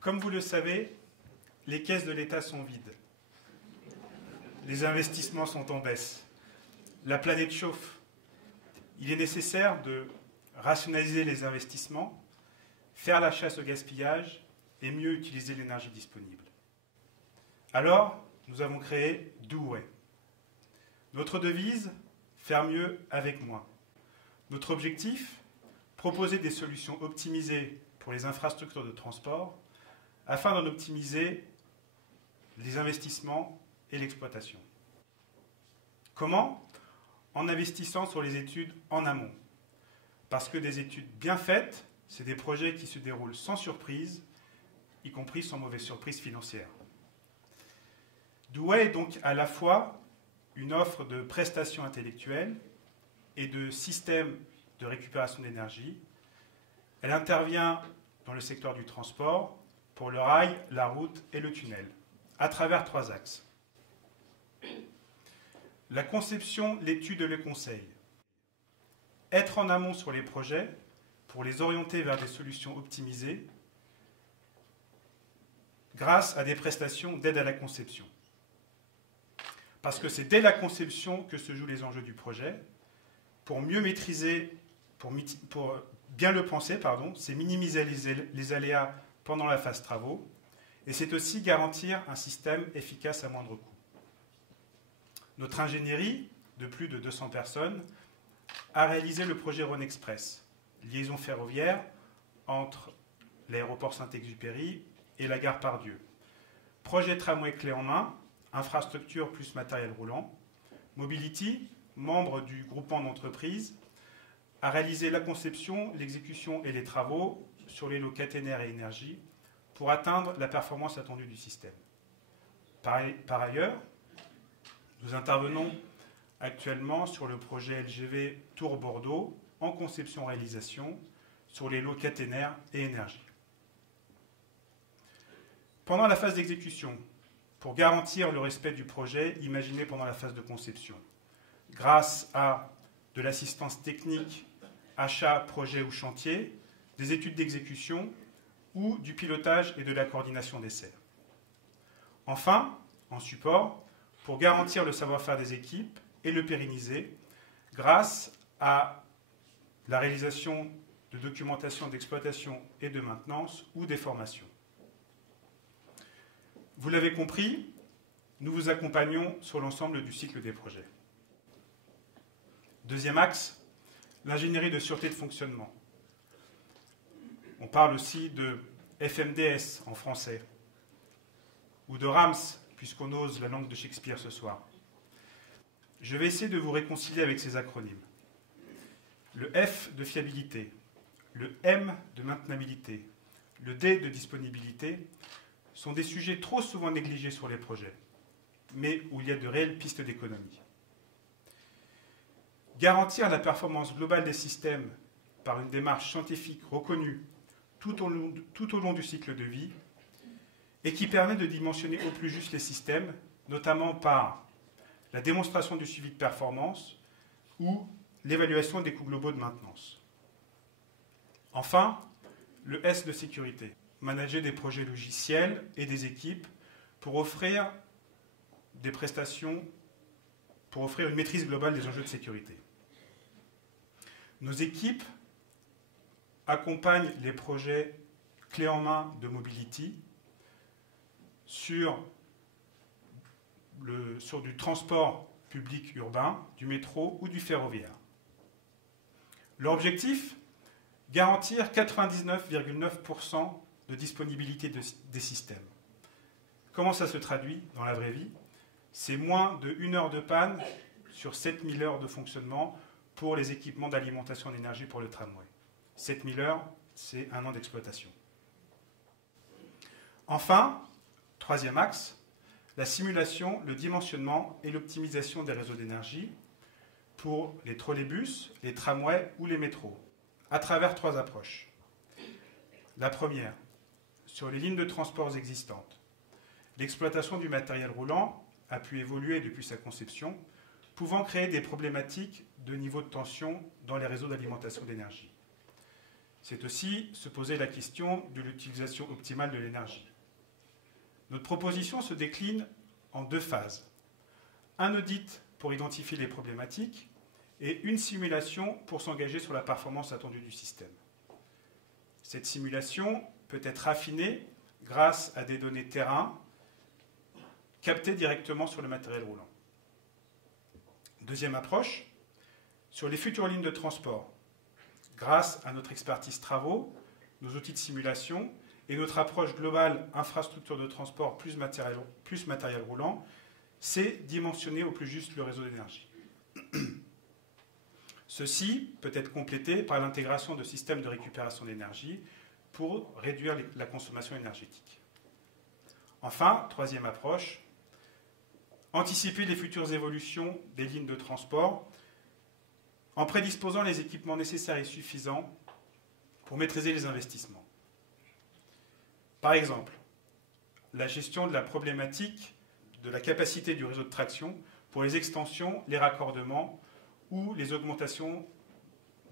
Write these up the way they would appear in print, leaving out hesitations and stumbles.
Comme vous le savez, les caisses de l'État sont vides. Les investissements sont en baisse. La planète chauffe. Il est nécessaire de rationaliser les investissements, faire la chasse au gaspillage et mieux utiliser l'énergie disponible. Alors, nous avons créé DoWay. Notre devise, faire mieux avec moins. Notre objectif, proposer des solutions optimisées pour les infrastructures de transport afin d'en optimiser les investissements et l'exploitation. Comment? En investissant sur les études en amont. Parce que des études bien faites, c'est des projets qui se déroulent sans surprise, y compris sans mauvaise surprise financière. DoWay est donc à la fois une offre de prestations intellectuelles et de systèmes de récupération d'énergie. Elle intervient dans le secteur du transport, pour le rail, la route et le tunnel, à travers 3 axes. La conception, l'étude et le conseil. Être en amont sur les projets pour les orienter vers des solutions optimisées grâce à des prestations d'aide à la conception. Parce que c'est dès la conception que se jouent les enjeux du projet. Pour mieux maîtriser, pour bien le penser, c'est minimiser les aléas pendant la phase travaux, et c'est aussi garantir un système efficace à moindre coût. Notre ingénierie, de plus de 200 personnes, a réalisé le projet Rhône Express, liaison ferroviaire entre l'aéroport Saint-Exupéry et la gare Pardieu. Projet tramway clé en main, infrastructure plus matériel roulant. Mobility, membre du groupement d'entreprises, a réalisé la conception, l'exécution et les travaux sur les lots caténaires et énergie pour atteindre la performance attendue du système. Par ailleurs, nous intervenons actuellement sur le projet LGV Tours-Bordeaux en conception-réalisation sur les lots caténaires et énergie. Pendant la phase d'exécution, pour garantir le respect du projet imaginé pendant la phase de conception, grâce à de l'assistance technique, achat, projet ou chantier, des études d'exécution ou du pilotage et de la coordination d'essais. Enfin, en support, pour garantir le savoir-faire des équipes et le pérenniser grâce à la réalisation de documentation d'exploitation et de maintenance ou des formations. Vous l'avez compris, nous vous accompagnons sur l'ensemble du cycle des projets. Deuxième axe, l'ingénierie de sûreté de fonctionnement. On parle aussi de FMDS en français, ou de RAMS, puisqu'on ose la langue de Shakespeare ce soir. Je vais essayer de vous réconcilier avec ces acronymes. Le F de fiabilité, le M de maintenabilité, le D de disponibilité sont des sujets trop souvent négligés sur les projets, mais où il y a de réelles pistes d'économie. Garantir la performance globale des systèmes par une démarche scientifique reconnue tout au long du cycle de vie et qui permet de dimensionner au plus juste les systèmes, notamment par la démonstration du suivi de performance ou l'évaluation des coûts globaux de maintenance. Enfin, le S de sécurité, manager des projets logiciels et des équipes pour offrir des prestations, pour offrir une maîtrise globale des enjeux de sécurité. Nos équipes accompagnent les projets clés en main de Mobility sur du transport public urbain, du métro ou du ferroviaire. Leur objectif, garantir 99,9% de disponibilité des systèmes. Comment ça se traduit dans la vraie vie? C'est moins de 1 heure de panne sur 7000 heures de fonctionnement pour les équipements d'alimentation en énergie pour le tramway. 7000 heures, c'est 1 an d'exploitation. Enfin, troisième axe, la simulation, le dimensionnement et l'optimisation des réseaux d'énergie pour les trolleybus, les tramways ou les métros, à travers 3 approches. La première, sur les lignes de transport existantes. L'exploitation du matériel roulant a pu évoluer depuis sa conception, pouvant créer des problématiques de niveau de tension dans les réseaux d'alimentation d'énergie. C'est aussi se poser la question de l'utilisation optimale de l'énergie. Notre proposition se décline en 2 phases. Un audit pour identifier les problématiques et une simulation pour s'engager sur la performance attendue du système. Cette simulation peut être affinée grâce à des données terrain captées directement sur le matériel roulant. Deuxième approche, sur les futures lignes de transport, grâce à notre expertise travaux, nos outils de simulation et notre approche globale infrastructure de transport plus matériel roulant, c'est dimensionner au plus juste le réseau d'énergie. Ceci peut être complété par l'intégration de systèmes de récupération d'énergie pour réduire la consommation énergétique. Enfin, troisième approche, anticiper les futures évolutions des lignes de transport en prédisposant les équipements nécessaires et suffisants pour maîtriser les investissements. Par exemple, la gestion de la problématique de la capacité du réseau de traction pour les extensions, les raccordements ou les augmentations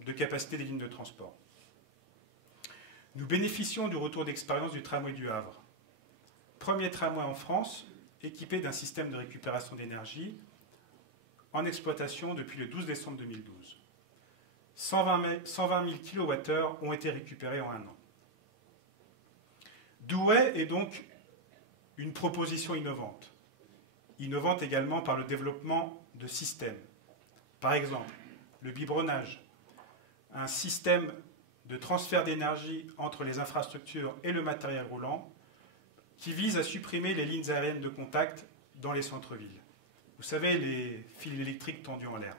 de capacité des lignes de transport. Nous bénéficions du retour d'expérience du tramway du Havre. Premier tramway en France équipé d'un système de récupération d'énergie en exploitation depuis le 12 décembre 2012. 120 000 kWh ont été récupérés en 1 an. Douai est donc une proposition innovante. Innovante également par le développement de systèmes. Par exemple, le biberonnage, un système de transfert d'énergie entre les infrastructures et le matériel roulant qui vise à supprimer les lignes aériennes de contact dans les centres-villes. Vous savez, les fils électriques tendus en l'air.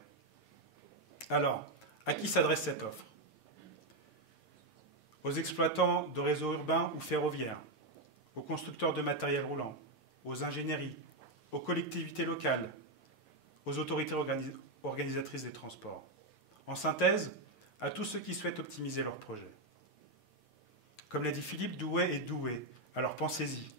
Alors, à qui s'adresse cette offre? Aux exploitants de réseaux urbains ou ferroviaires, aux constructeurs de matériel roulant, aux ingénieries, aux collectivités locales, aux autorités organisatrices des transports. En synthèse, à tous ceux qui souhaitent optimiser leur projet. Comme l'a dit Philippe, Douai est doué, alors pensez-y.